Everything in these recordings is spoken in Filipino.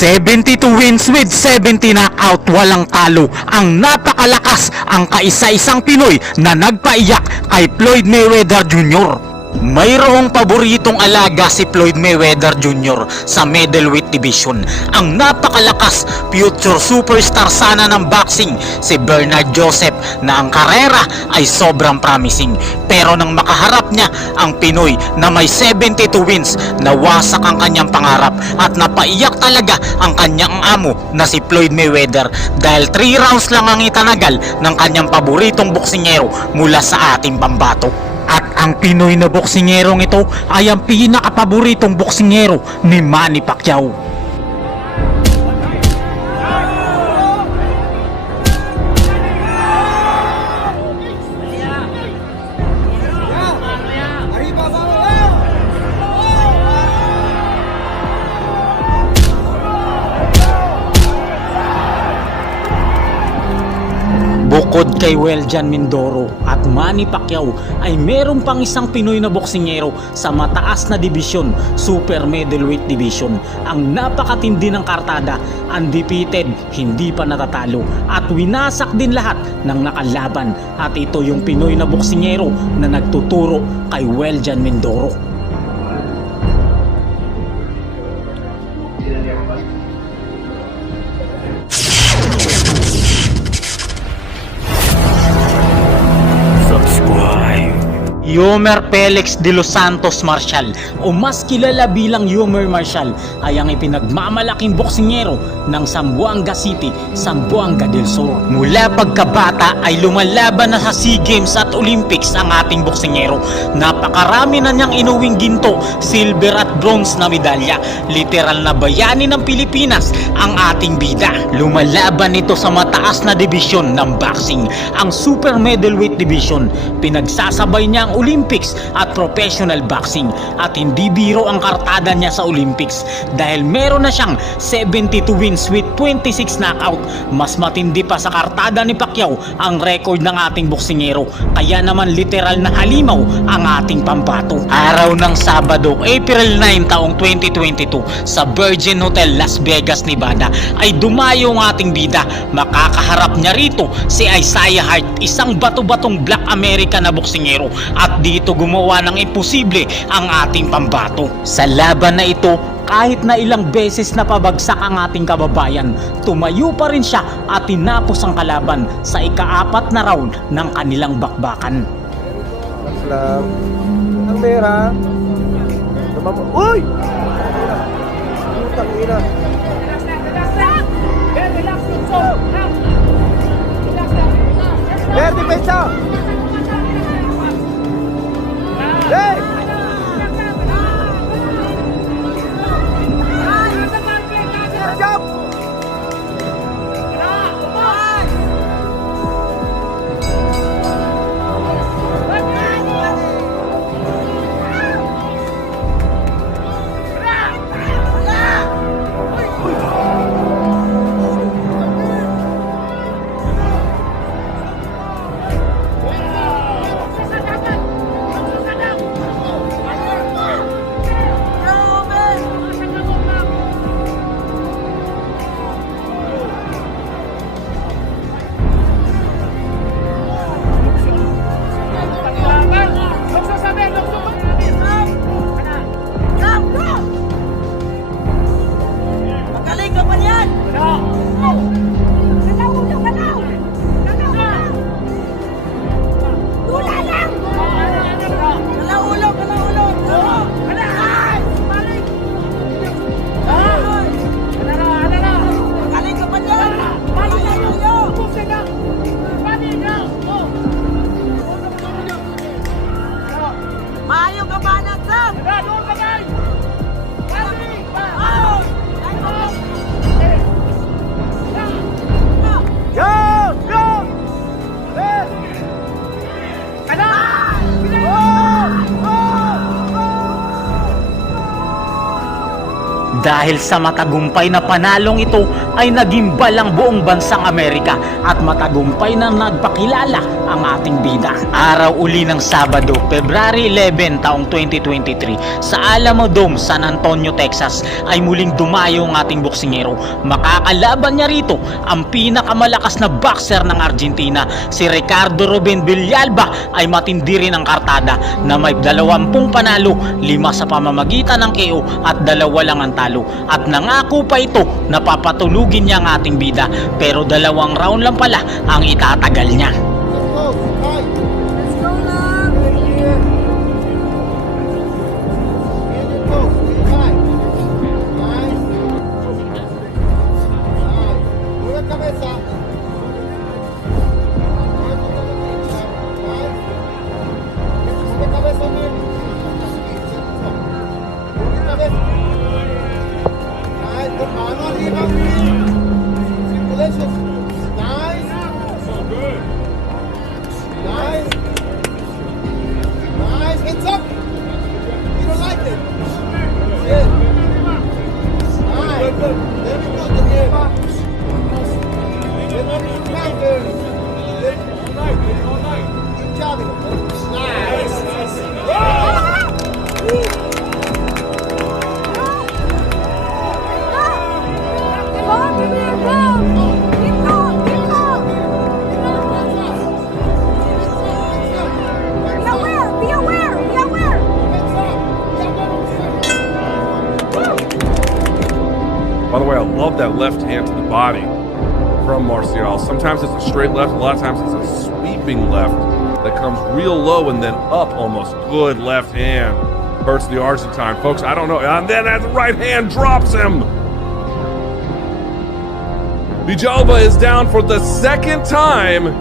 72 wins with 70 knockout, walang talo. Ang napakalakas, ang kaisa-isang Pinoy na nagpaiyak kay Floyd Mayweather Jr. Mayroong paboritong alaga si Floyd Mayweather Jr. sa middleweight division. Ang napakalakas, future superstar sana ng boxing, si Bernard Joseph, na ang karera ay sobrang promising. Pero nang makaharap niya ang Pinoy na may 72 wins, nawasak ang kanyang pangarap at napaiyak talaga ang kanyang amo na si Floyd Mayweather dahil 3 rounds lang ang itanagal ng kanyang paboritong boksingero mula sa ating pambato. At ang Pinoy na boksingerong ito ay ang pinakapaboritong boksingero ni Manny Pacquiao. Bukod kay Weljan Mindoro at Manny Pacquiao ay meron pang isang Pinoy na boksingero sa mataas na dibisyon, super middleweight division. Ang napakatindi ng kartada, undefeated, hindi pa natatalo at winasak din lahat ng nakalaban. At ito yung Pinoy na boksingero na nagtuturo kay Weljan Mindoro. Yomer Felix de los Santos Marcial, o mas kilala bilang Yomer Marcial, ay ang ipinagmamalaking boksingero ng Zamboanga City, Zamboanga del Sur. Mula pagkabata ay lumalaban na sa SEA Games at Olympics ang ating boksingero. Napakarami na niyang inuwing ginto, silver at bronze na medalya. Literal na bayani ng Pilipinas ang ating bida. Lumalaban ito sa mataas na dibisyon ng boxing, ang super middleweight division. Pinagsasabay niya ang Olympics at professional boxing at hindi biro ang kartada niya sa Olympics dahil meron na siyang 72 wins with 26 knockout. Mas matindi pa sa kartada ni Pacquiao ang record ng ating boksingero, kaya naman literal na halimaw ang ating pambato. Araw ng Sabado, April 9 taong 2022 sa Virgin Hotel, Las Vegas, Nevada ay dumayo ang ating bida. Makakaharap niya rito si Isaiah Hart, isang bato-batong Black American na boksingero, at dito gumawa ng imposible ang ating pambato. Sa laban na ito, kahit na ilang beses na pabagsak ang ating kababayan, tumayo pa rin siya at tinapos ang kalaban sa ika-4 na round ng kanilang bakbakan. Lang. Ang pera. Uy! Putang ina. Berti Pesa! Hey! Jump! Dahil sa matagumpay na panalong ito ay nagimbal ang buong bansang Amerika at matagumpay na nagpakilala ang ating bida. Araw uli ng Sabado, February 11 taong 2023 sa Alamo Dome, San Antonio, Texas ay muling dumayo ang ating boksingero. Makakalaban niya rito ang pinakamalakas na boxer ng Argentina, si Ricardo Ruben Villalba. Ay matindi rin ang kartada na may 20 panalo, 5 sa pamamagitan ng KO at 2 lang ang talo. At nangako pa ito na papatulugin niya ang ating bida, pero 2 round lang pala ang itatagal niya. Let's go lang! Nice, hands up! You don't like it? Good. Nice. Very good again. Good job. Nice. By the way, I love that left hand to the body from Marcial. Sometimes it's a straight left, a lot of times it's a sweeping left that comes real low and then up almost. Good left hand. Hurts the Argentine. Folks, I don't know. And then that right hand drops him. Villalba is down for the second time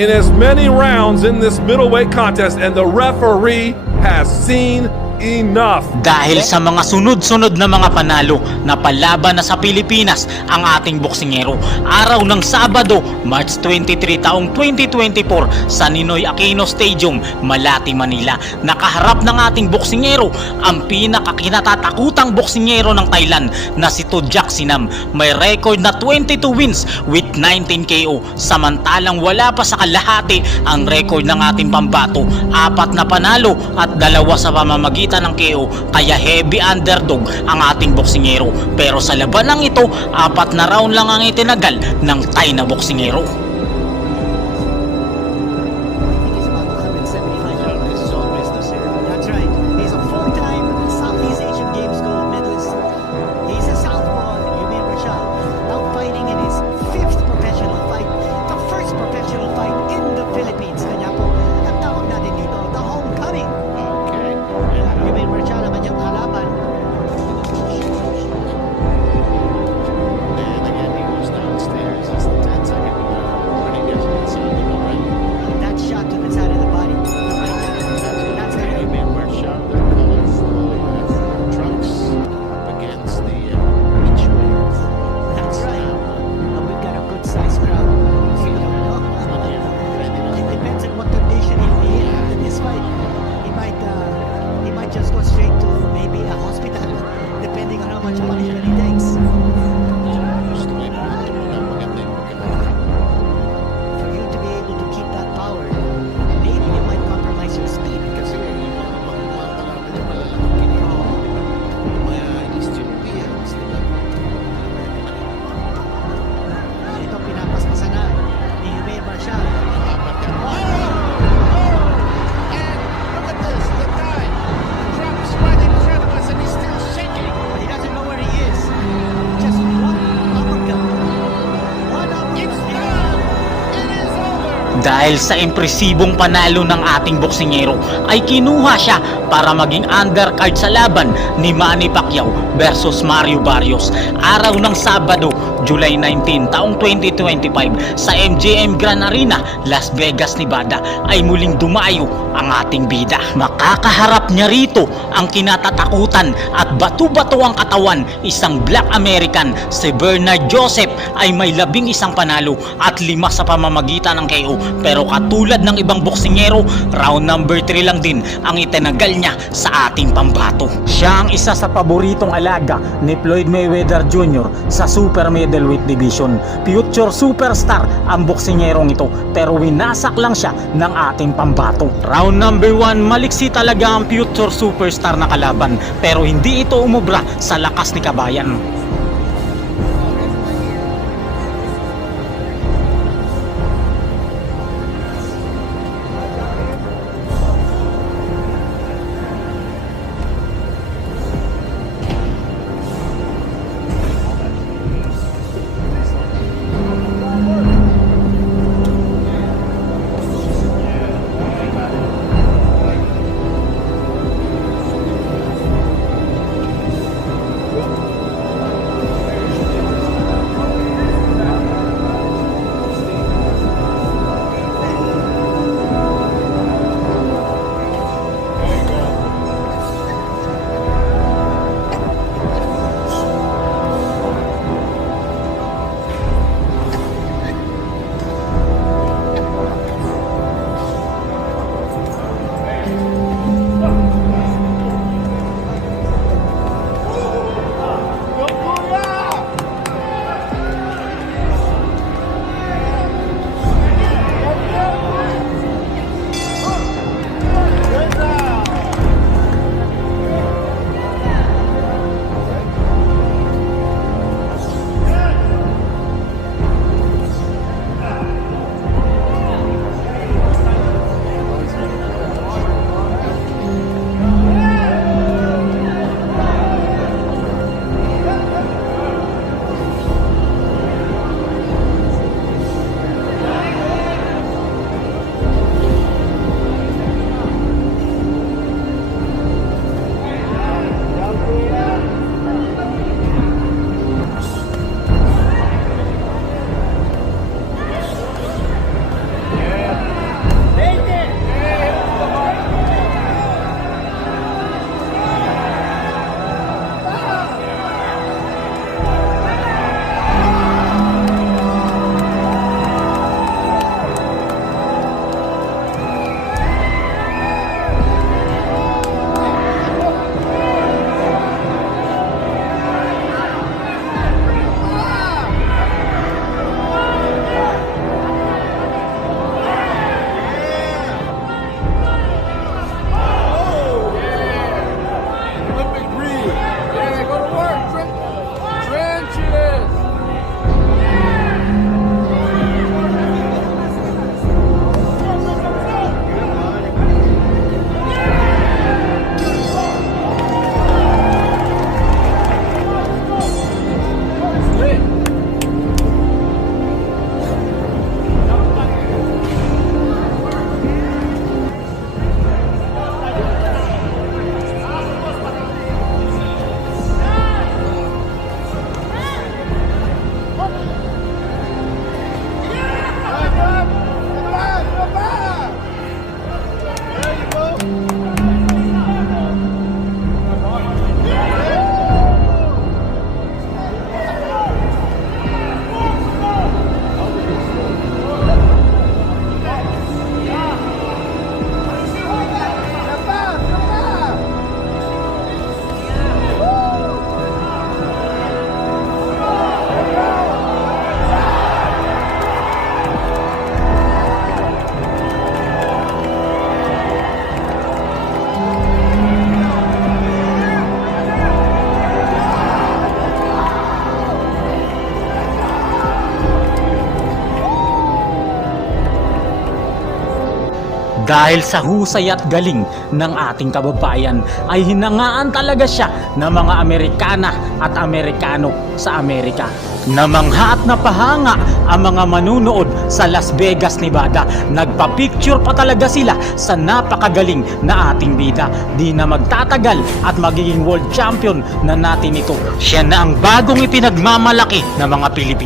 in as many rounds in this middleweight contest, and the referee has seen enough. Dahil sa mga sunod-sunod na mga panalo na palaban na sa Pilipinas ang ating boksingero, araw ng Sabado, March 23 taong 2024 sa Ninoy Aquino Stadium, Malati, Manila, nakaharap ng ating boksingero ang pinakakinatatakutang boksingero ng Thailand na si Todjak Sinam. May record na 22 wins with 19 KO, samantalang wala pa sa kalahati ang record ng ating pambato, 4 na panalo at 2 sa pamamagitan ng KO, kaya heavy underdog ang ating boksingero. Pero sa labanang ito, 4 na round lang ang itinagal ng Thai na boksingero. That's right. He's a four-time Southeast Asian Games gold medalist. He's a southpaw, Yumin Rashad, now fighting in his 5th professional fight, the first professional fight in the Philippines. Kanya po, ang tawag natin dito, the homecoming. Okay. Yumin Rashad ang kanyang kalaban. And again, he goes downstairs. That's the 10-second warning. There's an inside the right. That shot to the side of the body. That's a gonna big shot with the colorful trunks up against the beach wave. That's right. We've got a good sized crowd. So, you don't know. It depends on what condition he'll be in after this fight. He might just go straight to maybe a hospital, depending on how much punishment he takes. For you to be able to keep that power, maybe you might compromise your speed. Kasi yung mga malalaman yung malalaking kinig. Yung mga East Europeans, di ba? Ito pinapaspasan na ni Yumin Marshall. And look at this, the guy drops right in front of us and he's still shaking. He doesn't know where he is. Just one uppercut. One It's uppercut. done! It is over! Dahil sa impresibong panalo ng ating boksingero ay kinuha siya para maging undercard sa laban ni Manny Pacquiao versus Mario Barrios araw ng Sabado, July 19 taong 2025 sa MGM Grand Arena, Las Vegas, Nevada ay muling dumayo ang ating bida. Makakaharap niya rito ang kinatatakutan at bato-bato ang katawan, isang Black American. Si Bernard Joseph ay may 11 panalo at 5 sa pamamagitan ng KO, Pero katulad ng ibang boksingero, round number 3 lang din ang itinagal niya sa ating pambato. Siya ang isa sa paboritong alaga ni Floyd Mayweather Jr. sa super middleweight division. Future superstar ang boksingerong ito, pero winasak lang siya ng ating pambato. Round number 1, maliksi talaga ang future superstar na kalaban, pero hindi ito umubra sa lakas ni Kabayan. Olympic breed. Yeah, go to work. Trenches. Dahil sa husay at galing ng ating kababayan ay hinangaan talaga siya ng mga Amerikana at Amerikano sa Amerika. Namangha at napahanga ang mga manunood sa Las Vegas, Nevada. Nagpa-picture pa talaga sila sa napakagaling na ating bida. Di na magtatagal at magiging world champion na natin ito. Siya na ang bagong ipinagmamalaki ng mga Pilipino.